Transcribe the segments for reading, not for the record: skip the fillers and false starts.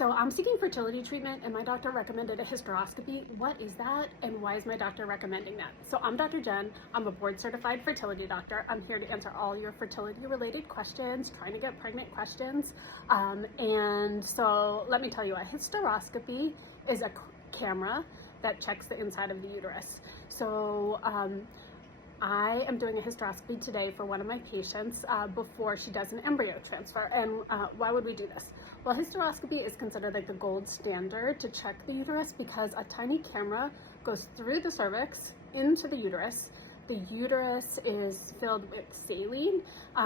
So I'm seeking fertility treatment and my doctor recommended a hysteroscopy. What is that and why is my doctor recommending that? So I'm Dr. Jen. I'm a board certified fertility doctor. I'm here to answer all your fertility related questions, trying to get pregnant questions. And so let me tell you, a hysteroscopy is a camera that checks the inside of the uterus. So I am doing a hysteroscopy today for one of my patients before she does an embryo transfer. And why would we do this? Well, hysteroscopy is considered like the gold standard to check the uterus because a tiny camera goes through the cervix into the uterus. The uterus is filled with saline,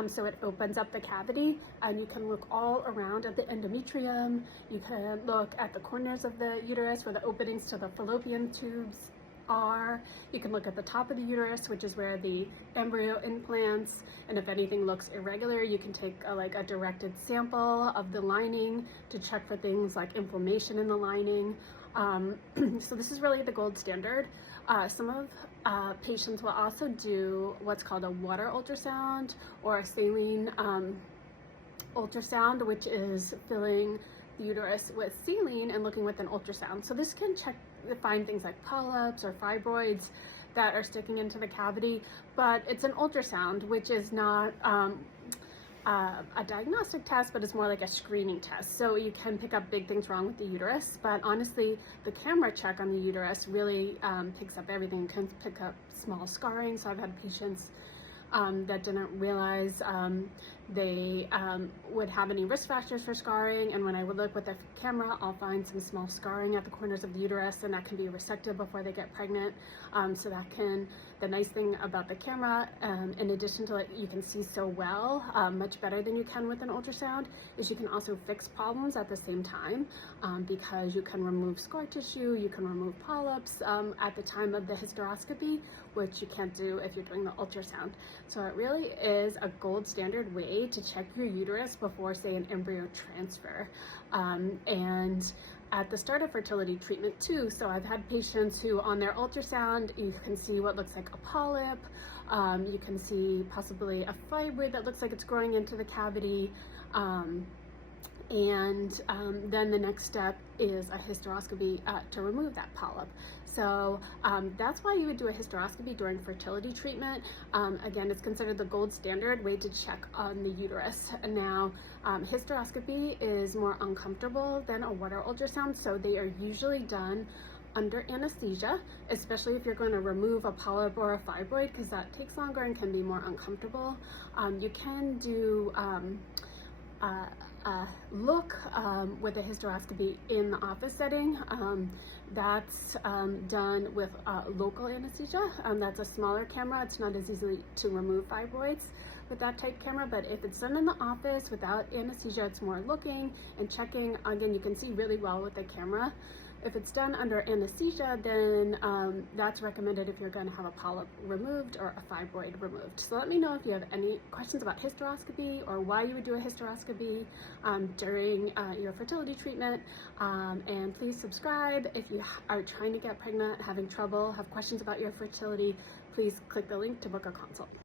so it opens up the cavity, and you can look all around at the endometrium. You can look at the corners of the uterus where the openings to the fallopian tubes are. You can look at the top of the uterus, which is where the embryo implants, and if anything looks irregular, you can take a directed sample of the lining to check for things like inflammation in the lining. So this is really the gold standard. Some of patients will also do what's called a water ultrasound or a saline ultrasound, which is filling the uterus with saline and looking with an ultrasound. So this can find things like polyps or fibroids that are sticking into the cavity, but it's an ultrasound, which is not a diagnostic test, but it's more like a screening test. So you can pick up big things wrong with the uterus, but honestly, the camera check on the uterus really picks up everything. You can pick up small scarring. So I've had patients that didn't realize they would have any risk factors for scarring, and when I would look with the camera, I'll find some small scarring at the corners of the uterus, and that can be resected before they get pregnant. So the nice thing about the camera, in addition to you can see so well, much better than you can with an ultrasound, is you can also fix problems at the same time, because you can remove scar tissue, you can remove polyps at the time of the hysteroscopy, which you can't do if you're doing the ultrasound. So it really is a gold standard way to check your uterus before, say, an embryo transfer. And at the start of fertility treatment too, so I've had patients who on their ultrasound, you can see what looks like a polyp, you can see possibly a fibroid that looks like it's growing into the cavity, and then the next step is a hysteroscopy to remove that polyp. So that's why you would do a hysteroscopy during fertility treatment. Again, it's considered the gold standard way to check on the uterus. And now, hysteroscopy is more uncomfortable than a water ultrasound, so they are usually done under anesthesia, especially if you're going to remove a polyp or a fibroid, because that takes longer and can be more uncomfortable. You can do look with a hysteroscopy in the office setting. That's done with local anesthesia. That's a smaller camera. It's not as easily to remove fibroids with that type camera, but if it's done in the office without anesthesia, it's more looking and checking. Again, you can see really well with the camera. If it's done under anesthesia, then that's recommended if you're going to have a polyp removed or a fibroid removed. So let me know if you have any questions about hysteroscopy or why you would do a hysteroscopy during your fertility treatment. And please subscribe. If you are trying to get pregnant, having trouble, have questions about your fertility, please click the link to book a consult.